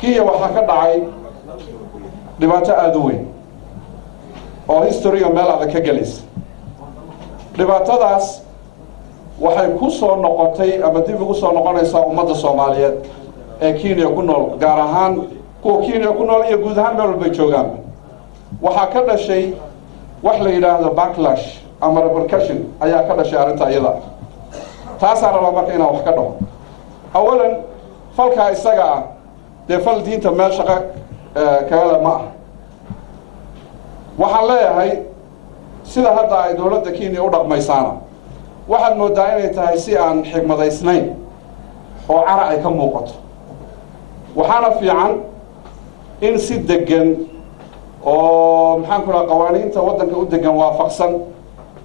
كينيا waxaa ka dhacay dhibaato aad u weyn oo history meel adag ka galaysa dhibaatadaas waxay ku soo noqotay ama dib ugu soo noqonaysaa ummadda Soomaaliyeed ee Kenya ku nool gaar ahaan kuwa Kenya ku nool iyo guud ahaan meel walba joogaan waxa ka dhashay wax la yiraahdo backlash ama repercussion ayaa ka dhashay arinta iyada taas aan markaa inaan wax ka dhaho awalan falka isaga de fal diinta meel shaqo kala ma waxaan leeyahay sida hadda ay dawladda Kenya u dhaqmaysaana waxaad moodaa inay tahay si aan xigmadaysnayn oo cara ay ka muuqato waxaana fiican in si degan oo maxaan ku raaqaa qawaaniinta waddanka u degan waafaqsan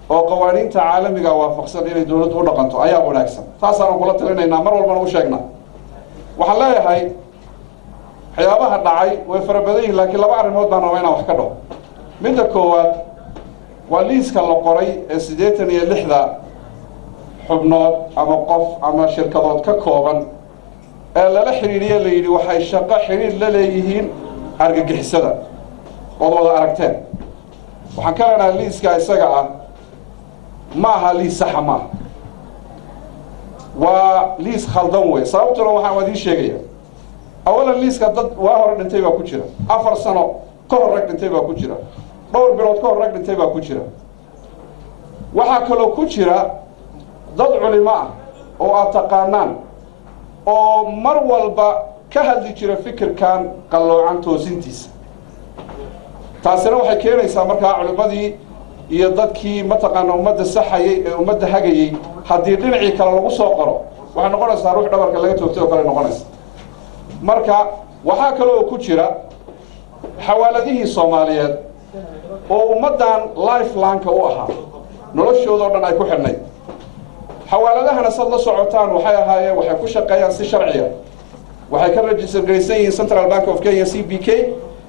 oo qawaaniinta caalamiga waafaqsan inay dawladdu u dhaqanto ayaa wanaagsan taasaan kula talinaynaa mar walba u sheegnaa waxaan leeyahay waxyaabaha dhacay way farabadan laakiin laba arrimood baan rabaa inaan wax ka dhaho midda koowaad waa liiska la qoray ee 86 xubnood ama qof ama shirkadood ka kooban ee lala xiriiriyay la yiri waxay shaqo xiriir la leeyihiin argagixisada oo wada aragteen waxaan ka leenahay liiska isaga ah ma aha liis sax ma waa liis khaldan way sababtuna waxaan wadi sheegaya awalan liiska dad waa hor dhintay baa ku jira 4 sano ka hor rag dhintay baa ku jira dhowr bilood ka hor rag dhintay baa ku jira waxa kale ku jira dad culimo ah oo aad taqaanaan oo mar walba ka hadli jira fikirkan qaloocan toosintiisa taasina waxay keenaysaa markaa culimadii iyo dadkii ma taqaan ummadda saxayay ee ummadda hagayay hadii dhinacii kale lagu soo qoro waxa noqonaysaa ruux dhabarka laga toogtay oo kale noqonaysa marka waxa kale oo ku jira xawaaladihii Soomaaliyeed oo ummadan lifeline-ka u ahaa noloshooda dhan ay ku xirnay xawaaladahana sad la socotaan waxay ahaayeen waxay ku shaqeeyaan si sharci ah waxay ka register gareysay Central Bank of Kenya CBK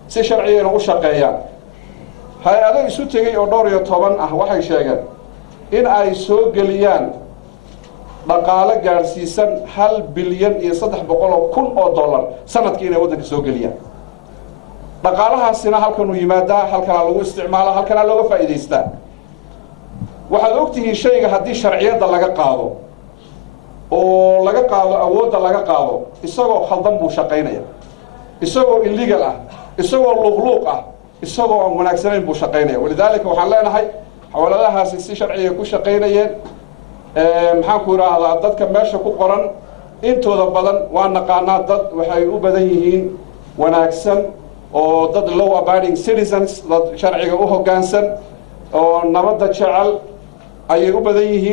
si sharci ah u shaqeeyaan hay'ado isu tagay oo dhowr iyo 10 ah waxay sheegeen in ay soo galiyaan dhaqaale gaarsiisan 1 bilyan iyo 300 kun oo dollar sanadkii inay waddanka soo galiyaan dhaqaalahaasina halkan uu yimaada halkan lagu isticmaalo halkan looga faa'iideystaa waxaad ogtihiin shayga haddii sharciyada laga qaado oo laga qaado awoodda laga qaado isagoo khaldan buu shaqeynaya isagoo illegal ah isagoo luqluq ah isagoo aan wanaagsanayn buu shaqeynaya walidaalika waxaan leenahay xawaaladahaasi si sharciga ku shaqeynayeen maxaan ku raahdaa dadka meesha ku qoran intooda badan waa naqaanaa dad waxay u badan yihiin wanaagsan oo dad law abiding citizens dad sharciga u hoggaansan oo nabadda jecel ayay u badan yihiin